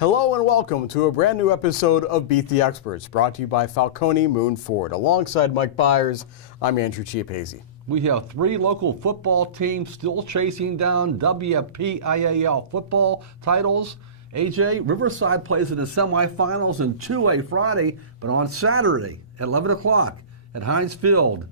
Hello and welcome to a brand new episode of Beat the Experts, brought to you by Falcone Moon Ford. Alongside Mike Bires, I'm Andrew Chiappazzi. We have three local football teams still chasing down WPIAL football titles. AJ, Riverside plays in the semifinals in 2A Friday, but on Saturday at 11 o'clock at Heinz Field.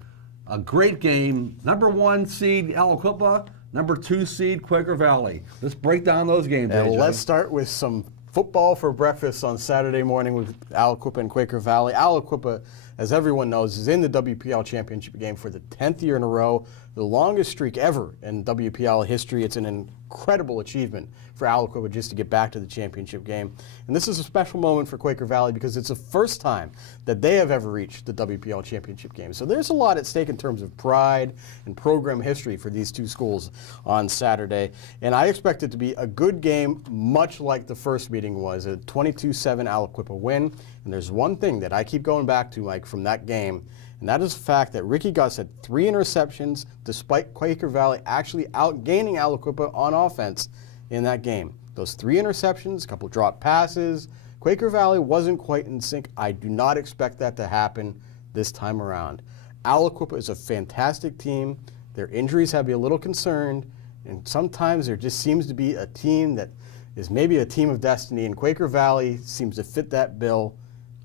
A great game. Number 1 seed Aliquippa, number 2 seed Quaker Valley. Let's break down those games, AJ. Let's start with some football for breakfast on Saturday morning with Aliquippa and Quaker Valley. Aliquippa, as everyone knows, is in the WPIAL championship game for the 10th year in a row, the longest streak ever in WPIAL history. It's an incredible achievement for Aliquippa just to get back to the championship game. And this is a special moment for Quaker Valley because it's the first time that they have ever reached the WPIAL championship game. So there's a lot at stake in terms of pride and program history for these two schools on Saturday. And I expect it to be a good game, much like the first meeting was, a 22-7 Aliquippa win. And there's one thing that I keep going back to, Mike, from that game, and that is the fact that Ricky Gus had 3 interceptions, despite Quaker Valley actually outgaining Aliquippa on offense in that game. Those 3 interceptions, a couple dropped passes, Quaker Valley wasn't quite in sync. I do not expect that to happen this time around. Aliquippa is a fantastic team. Their injuries have me a little concerned, and sometimes there just seems to be a team that is maybe a team of destiny, and Quaker Valley seems to fit that bill.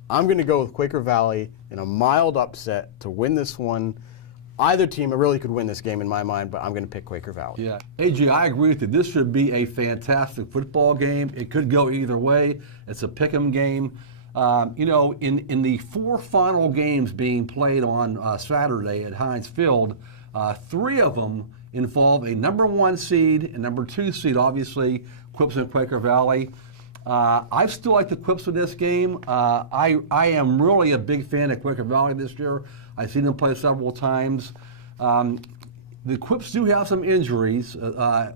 I'm going to go with Quaker Valley in a mild upset to win this one. Either team really could win this game in my mind, but I'm going to pick Quaker Valley. Yeah, AJ, I agree with you. This should be a fantastic football game. It could go either way. It's a pick'em game. In the 4 final games being played on Saturday at Heinz Field, 3 of them involve a number 1 seed and number 2 seed, obviously, Quips and Quaker Valley. I still like the Quips in this game. I am really a big fan of Quaker Valley this year. I've seen them play several times. The Quips do have some injuries.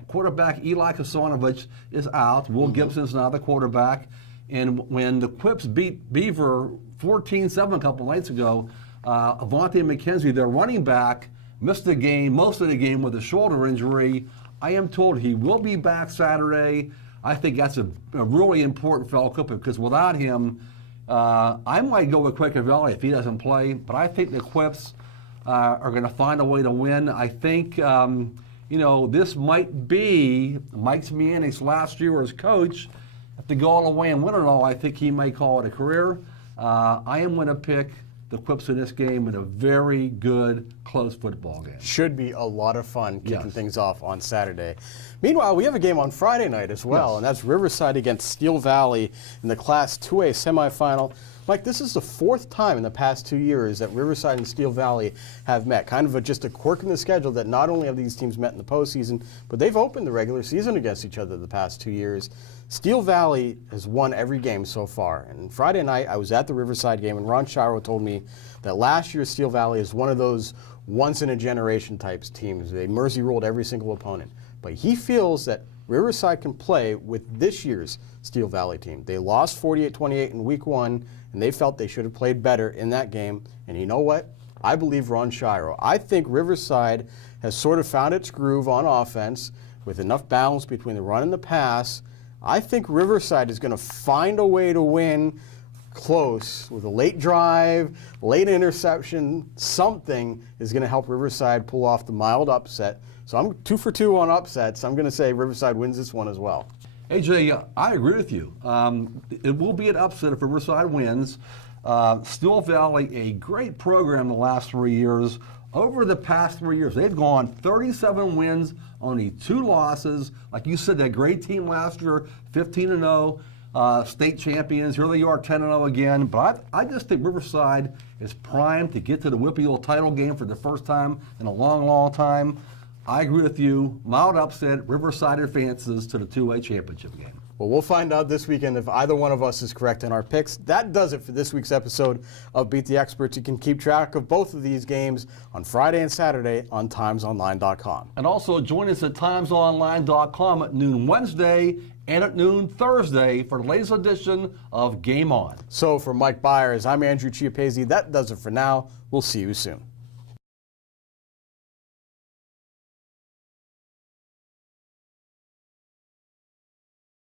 Quarterback Eli Kasanovich is out. Will Gibson's now the quarterback. And when the Quips beat Beaver 14-7 a couple nights ago, Avante McKenzie, their running back, missed the game, most of the game with a shoulder injury. I am told he will be back Saturday. I think that's a really important for Aliquippa because without him, I might go with Quaker Valley if he doesn't play, but I think the Quips are going to find a way to win. I think, this might be Mike Smianik's last year as coach. If they go all the way and win it all, I think he may call it a career. I am going to pick the Quips in this game in a very good, close football game. Should be a lot of fun kicking things off on Saturday. Meanwhile, we have a game on Friday night as well, and that's Riverside against Steel Valley in the Class 2A semifinal. Mike, this is the 4th time in the past 2 years that Riverside and Steel Valley have met. Kind of just a quirk in the schedule that not only have these teams met in the postseason, but they've opened the regular season against each other the past 2 years. Steel Valley has won every game so far. And Friday night, I was at the Riverside game, and Ron Shiro told me that last year Steel Valley is one of those once-in-a-generation types teams. They mercy ruled every single opponent. But he feels that Riverside can play with this year's Steel Valley team. They lost 48-28 in week 1, and they felt they should have played better in that game. And you know what? I believe Ron Shiro. I think Riverside has sort of found its groove on offense with enough balance between the run and the pass. I think Riverside is going to find a way to win close with a late drive, late interception. Something is going to help Riverside pull off the mild upset. So I'm 2 for 2 on upsets. I'm going to say Riverside wins this one as well. AJ, I agree with you. It will be an upset if Riverside wins. Steel Valley, a great program the last 3 years. Over the past 3 years, they've gone 37 wins, only 2 losses. Like you said, that great team last year, 15-0, state champions. Here they are, 10-0 again. But I just think Riverside is primed to get to the WPIAL title game for the first time in a long, long time. I agree with you. Mild upset, Riverside advances to the 2A championship game. Well, we'll find out this weekend if either one of us is correct in our picks. That does it for this week's episode of Beat the Experts. You can keep track of both of these games on Friday and Saturday on timesonline.com. And also join us at timesonline.com at noon Wednesday and at noon Thursday for the latest edition of Game On. So for Mike Bires, I'm Andrew Chiappazzi. That does it for now. We'll see you soon.